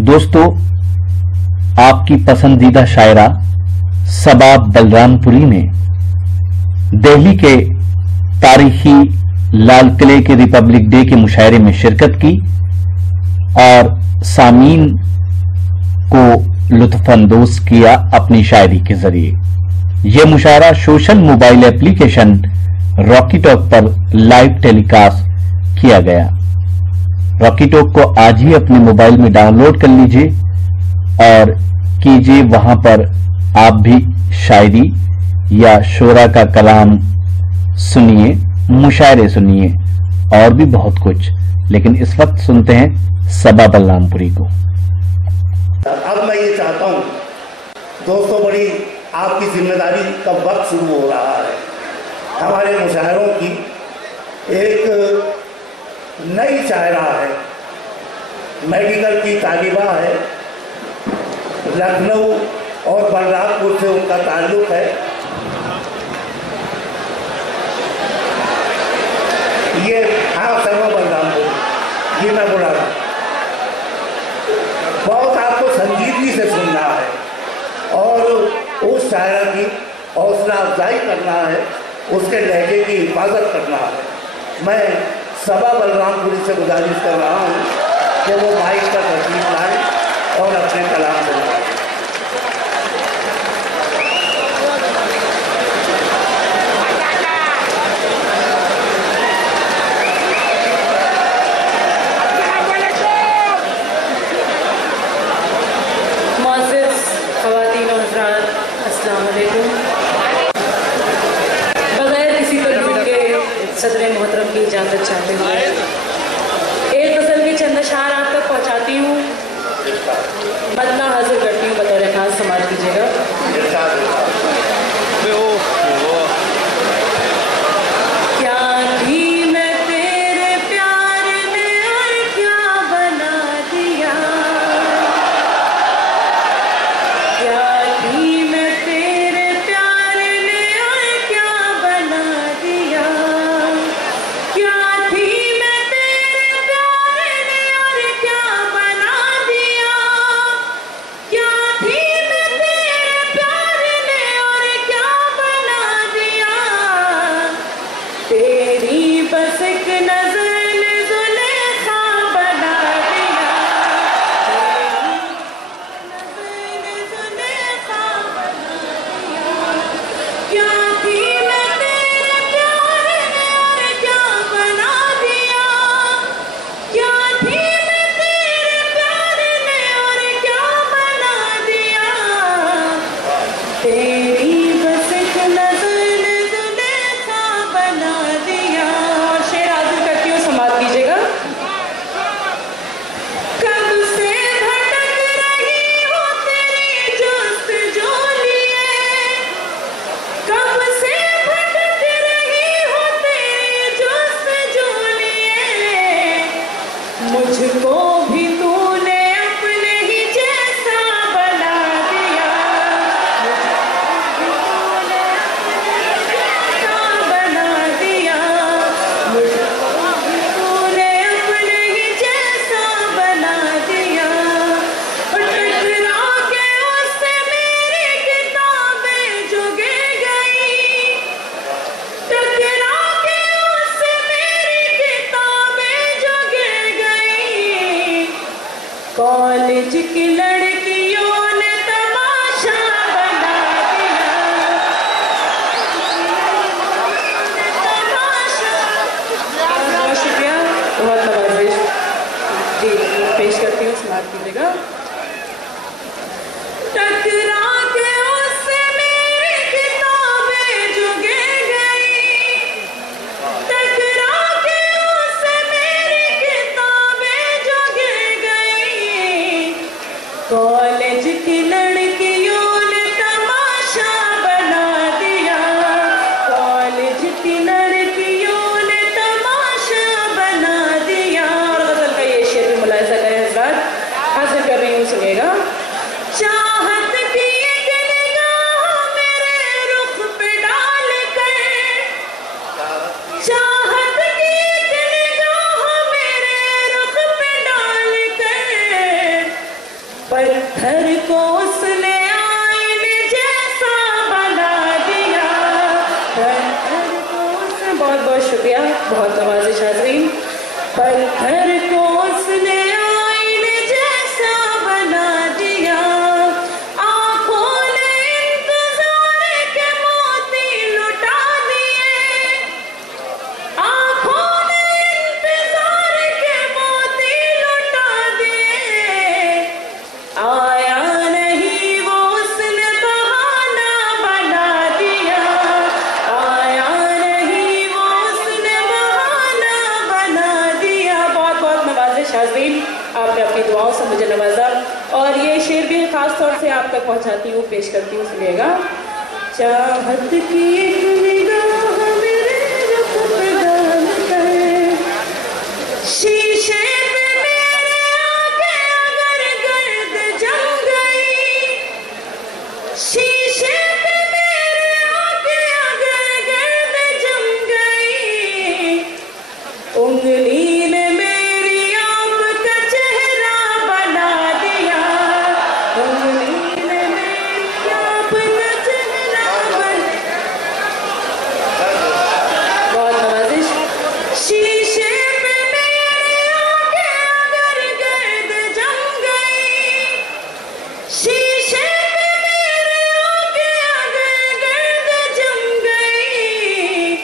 दोस्तों, आपकी पसंदीदा शायरा सबा बलरामपुरी ने दिल्ली के तारीखी लाल किले के रिपब्लिक डे के मुशायरे में शिरकत की और सामीन को लुत्फानंदोज किया अपनी शायरी के जरिए। यह मुशायरा social mobile application Rocky Talk पर लाइव टेलीकास्ट किया गया। रॉकी टॉक को आज ही अपने मोबाइल में डाउनलोड कर लीजिए और कीजिए वहां पर आप भी शायरी या शोरा का कलाम सुनिए, मुशायरे सुनिए और भी बहुत कुछ। लेकिन इस वक्त सुनते हैं सबा बलरामपुरी को। अब मैं ये चाहता हूँ दोस्तों, बड़ी आपकी जिम्मेदारी का वक्त शुरू हो रहा है। हमारे मुशायरों की एक नई शायरा है, मेडिकल की तालिबा है, लखनऊ और बलरामपुर से उनका ताल्लुक है। ये हाँ सबा बलरामपुर, ये मैं बोला था। बहुत आपको संजीदगी से सुनना है और उस शायरा की हौसला अफजाई करना है, उसके लहजे की हिफाजत करना है। मैं सबा बलरामपुरी से गुजारिश कर रहा हूँ कि वो माइक का तस्लीम लाएँ और अपने कलाम को लाएँ। सदर मोहतरम की इजाज़त चाहते हुए एक गज़ल की चंद अशआर आप तक पहुँचाती हूँ, मदना हाजिर करती हूँ, बतौर खास समाज कीजिएगा। कॉलेज की लड़कियों ने तमाशा बना दिया, तमाशा। बहुत शुक्रिया, बहुत नवाजिश जी पेश करती हूँ, समाप्त कीजिएगा। टकरा के उससे मेरी किताबें जुगे गई, टकरा के उससे मेरी किताबें जुगे गई। कॉलेज की लड़कियों ने तमाशा बना दिया, कॉलेज की लड़कियों ने तमाशा बना दिया। और गजल का ये शेर भी मुलाहिजा करें हज़रात, हासिल कर रही हूँ, सुनिएगा। चाहत की एक निगाह मेरे रुख पे डाल कर, चाहत की एक निगाह मेरे रुख पे डाल कर, घर को उसने आईने जैसा बना दिया, घर को उसने, बहुत बहुत शुक्रिया, बहुत नवाज़िश हाज़रीन। पर घर को उसने आईने जैसा बना दिया, आंखों ने इंतजार के मोती लुटा दिए, आंखों ने इंतजार के मोती लुटा दिए, आया नहीं वो उसने बहाना बना दिया, आया नहीं वो उसने बहाना बना दिया। बहुत बहुत नवाज़िश हाज़रीन, आपने अपनी दुआओं से मुझे नवाजा, और ये शेर भी खास तौर से आप तक पहुंचाती हूँ, पेश करती हूँ, सुनिएगा। चाहत की एक निगाह मेरे रुख पे डाल कर, शीशे पे मेरे आगे अगर गर्द जम गई, शीशे पे मेरे आगे अगर गर्द जम गई, उंगली ने मेरी आपका चेहरा बना दिया, उंगली ने मेरी आपका चेहरा बना, बहुत नवाज़िश। शीशे पे मेरे आगे अगर गर्द जम गई, शीशे पे मेरे आगे अगर गर्द जम गई,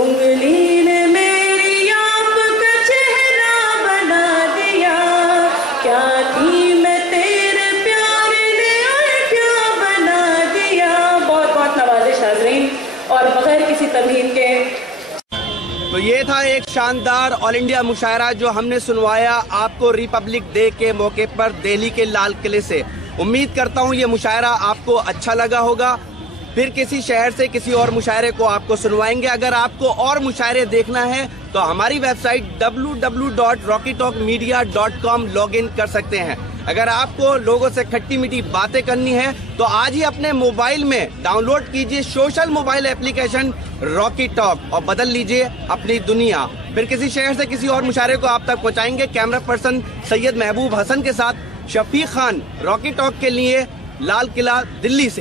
उंगली ने मेरी आपका चेहरा बना दिया, क्या थी मैं तेरे प्यार ने और क्या बना दिया। बहुत बहुत नवाज़िश हाज़रीन, और बगैर किसी तमहीन के। तो ये था एक शानदार ऑल इंडिया मुशायरा जो हमने सुनवाया आपको रिपब्लिक डे के मौके पर दिल्ली के लाल किले से। उम्मीद करता हूँ ये मुशायरा आपको अच्छा लगा होगा। फिर किसी शहर से किसी और मुशायरे को आपको सुनवाएंगे। अगर आपको और मुशायरे देखना है तो हमारी वेबसाइट www.rockytalkmedia.com लॉगिन कर सकते हैं। अगर आपको लोगों से खट्टी मीठी बातें करनी है तो आज ही अपने मोबाइल में डाउनलोड कीजिए social mobile application Rocky talk और बदल लीजिए अपनी दुनिया। फिर किसी शहर से किसी और मुशायरे को आप तक पहुंचाएंगे। कैमरा पर्सन सैयद महबूब हसन के साथ शफीक खान, रॉकी टॉक के लिए, लाल किला, दिल्ली से।